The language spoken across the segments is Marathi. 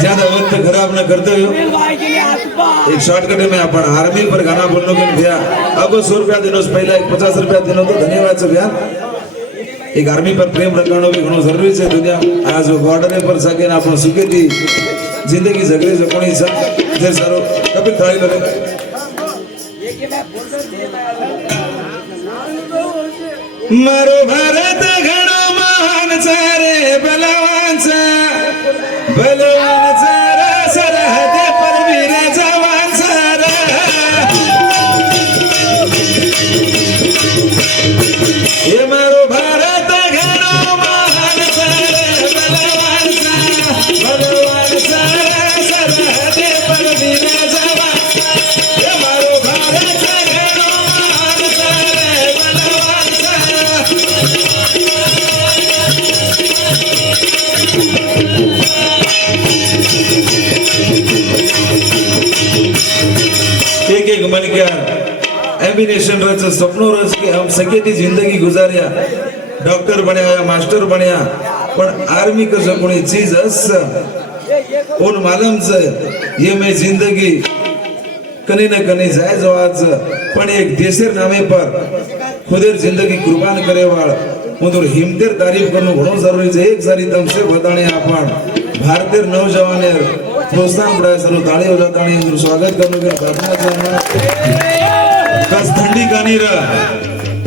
ज्यादा वक्त खराब न करते हो एक शॉर्टकट में अपन आर्मी पर गाना बोलने के भैया अब 100 रुपया दिनों से पहले 50 रुपया दिनों तो धन्यवाद से भैया एक आर्मी पर प्रेम रखना भी घणो जरूरी है दुनिया आज बॉर्डर पर सके ना अपन सुखे की जिंदगी जगरे जकोनी सब जे सारो कभी थाली लगे मारो भारत घणो महान सारे बलवान सा बलवान सारा सरहद पर वीर जवान सारा ये मारो भारत घणो महान सारे बलवान सा बलवान सारा सरहद पर वीर जवान ये मारो भारत घणो महान सारे बलवान सारा एक मन क्या एम्बिनेशन रच सपनों रच के हम सके थी जिंदगी गुजारिया डॉक्टर बनया मास्टर बनया पण आर्मी का कोणी चीज अस उन मालूम से ये मैं जिंदगी कने न कने जाय जवाच पण एक देशेर नामे पर खुदेर जिंदगी कुर्बान करे वाळ मुदुर हिमतेर तारीफ करनो घणो जरूरी है एक सारी तमसे बताणे आपण भारतीय नौजवाने प्रोत्साहन बढ़ाए सरो ताली हो जाता नहीं स्वागत करने के प्रार्थना करना कस ठंडी कानी रा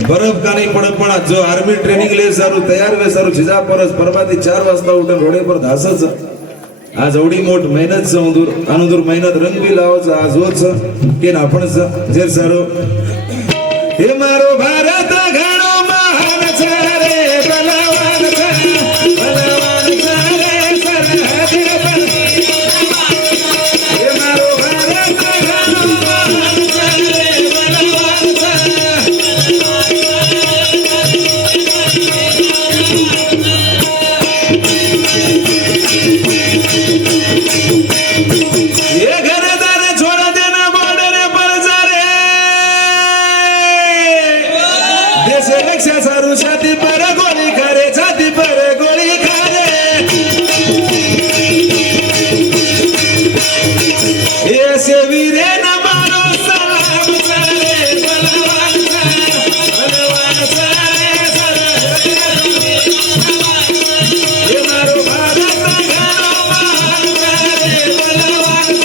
बर्फ कानी पड़त पड़ा जो आर्मी ट्रेनिंग ले सारू तैयार वे सारू जिजा परस परबाती 4 वाजता उठन रोडे पर धासच आज एवढी मोठ मेहनत स अनुदूर मेहनत रंग भी लावच आज होच के आपण जे सारू हे मारो भारत घणो महान सारे बलवान बलवान सारे सरहद पर छाती पर गोली करे छाती पर गोली करे ऐसे वीरे न मारो सलाम सारे बलवान सारे ये मारो भारत घणो महान सारे बलवान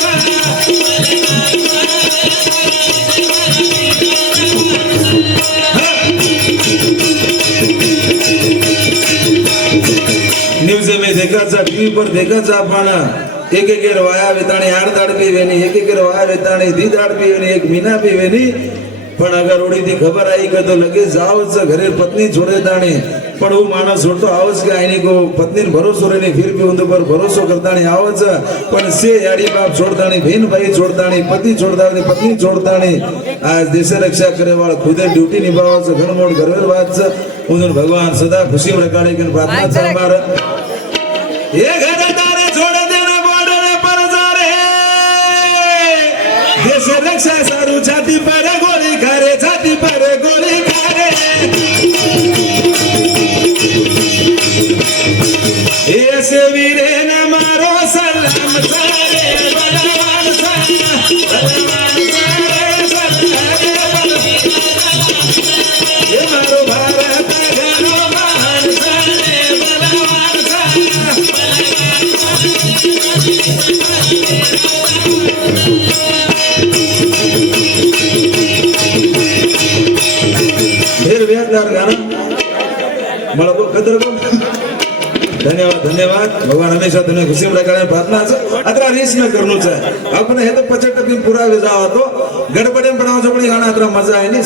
न्यूज में देखा था टीवी पर देखा था अपन एक वाया वेताणी 8 दाड़ भी वेनी एक वाया वेताणी 2 दाड़ भी वेनी एक महीना भी वेनी पण अगर ओडी थी खबर आई के तो लगे जाओ घरे पत्नी छोड़े ताणी पण वो मानस छोड़तो आवच के आईनी को पत्नी भरोसो रेनी फिर भी उन पर भरोसो करताणी आवच पण से याडी बाप छोड़ताणी बहन भाई छोड़ताणी पति छोड़ताणी पत्नी छोड़ताणी आज देश रक्षा करे वाला खुदे ड्यूटी निभावच घण मोड गर्वेर बात उन भगवान सदा खुशी रखाड़े के प्रार्थना से हमारा ये घर तारे छोड़ देना बॉर्डर पर जा रहे देश रक्षा सारू छाती पर गोली करे छाती पर गोली करे ऐसे वीरे न मारो सलाम सारे बलवान सारे ये मारो भारत घणो महान सारे बलवान फिर व्यादार गाना मला को कदर को धन्यवाद धन्यवाद भगवान हमेशा तुम्हें खुशी में रखे प्रार्थना अतरा रेस न करनो चाहे अपने हे तो 50% पुरावे जाओ तो गड़बड़े बनाओ जो गाना अतरा मजा है नहीं।